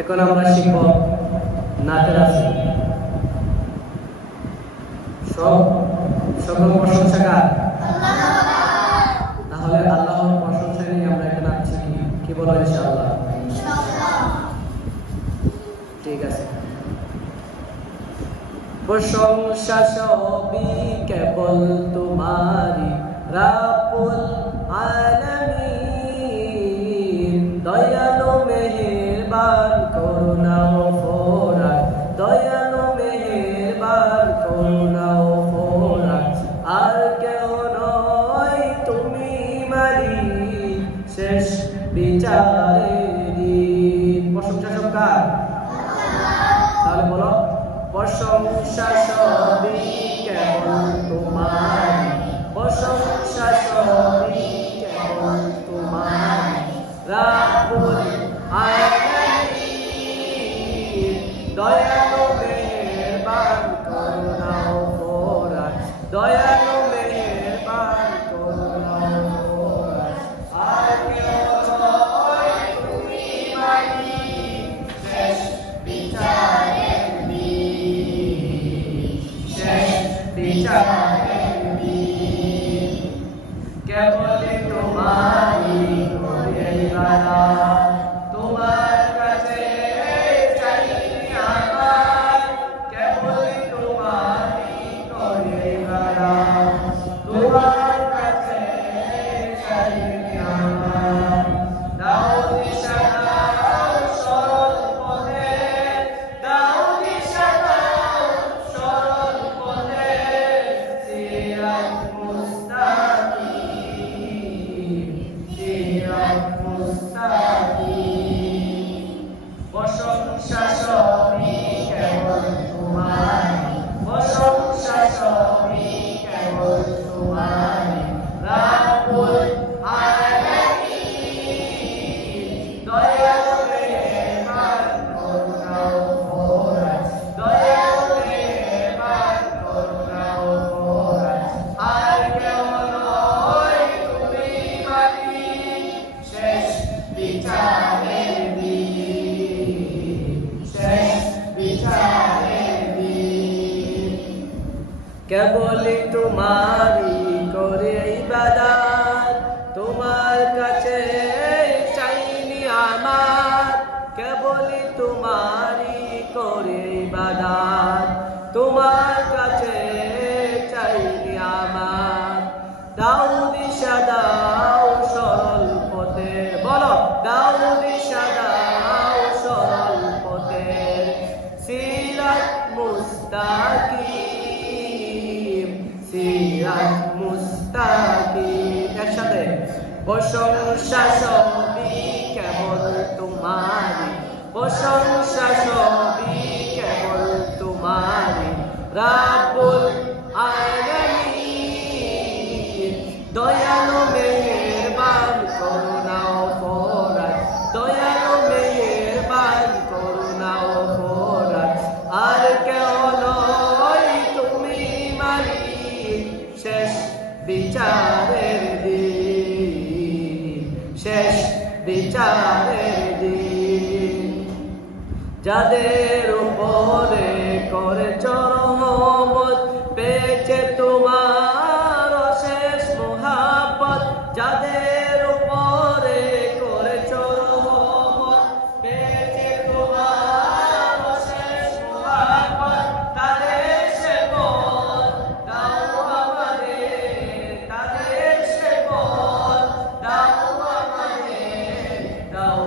এখন আমরা শিখব নাচের আসর। সকল প্রশংসা কার? তাহলে আল্লাহর প্রশংসা নিয়ে আমরা একটা নাচ শিখি। কি বলো ইনশাআল্লাহ? ঠিক আছে। প্রশংসা সবই কেবল তোমারি রাব্বুল আলামিন, দয়ালু মেহেরবান করুণা ও ফোরাক, দয়ালু মেহেরবান করুণা ও ফোরাক, আর কেউ নয় তুমি মালিক শেষ বিচারের দিন। প্রশংসা সব কার? তাহলে বলো, প্রশংসা সবই কেবল তোমার, প্রশংসা সবই কেবল তোমার রাব্বুল আলামিন, দয়ালু মেহেরবান করুণা ও ফোরাক, দয়ালু মেহেরবান করুণা ও ফোরাক, আর কেউ নয় তুমি মালিক শেষ বিচারের দিন, শেষ বিচারের দিন। কেবলই তোমারই করে ইবাদত, তোমার কাছে চাই আমার, কেবলই তোমারই করে ইবাদত, তোমার কাছে চাই আমার। দাও দিশা দাও সরল পথে, দাও দিশা দাও সরল পথে, সিরাত মুস্তাকিম, সিরাত মুস্তাকিম। প্রশংসা সবই কেবল তোমার, প্রশংসা সবই কেবল তোমার রাব্বুল আলামিন, দয়ালু মেহেরবান করুণা ও ফোরাক, দয়ালু মেহেরবান করুণা ও ফোরাক, আর কেউ নয় তুমি মালিক শেষ বিচারের দিন, শেষ বিচারের দিন। কেবলই তোমারই করে ইবাদত, তোমার কাছে চাইনি আমার, কেবলই তোমারই করে ইবাদত, তোমার কাছে চাইনি আমার। দাও দিশা দাও সরল পথে, বলো, দাও দিশা দাও সরল পথে, সিরাত মুস্তাকিম, সিরাত মুস্তাকিম। একসাথে, প্রশংসা সবই কেবল তোমারি, প্রশংসা সবই কেবল তোমারি রাব্বুল আলামিন, দয়ালু মেহেরবান করুণা ও ফোরাক, দয়ালু মেহেরবান করুণা ও ফোরাক, আর কেউ নয় তুমি মালিক শেষ বিচারের দিন, শেষ বিচারের দিন। যাদের উপরে করেছ রহমত, পেয়েছে তোমার অশেষ মহাব্বত, যাদের উপরে করেছ রহমত, পেয়েছে তোমার অশেষ মহাব্বত, তাদের সেবন দাও আমাদের, তাদের সেবন দাও আমাদের, দাও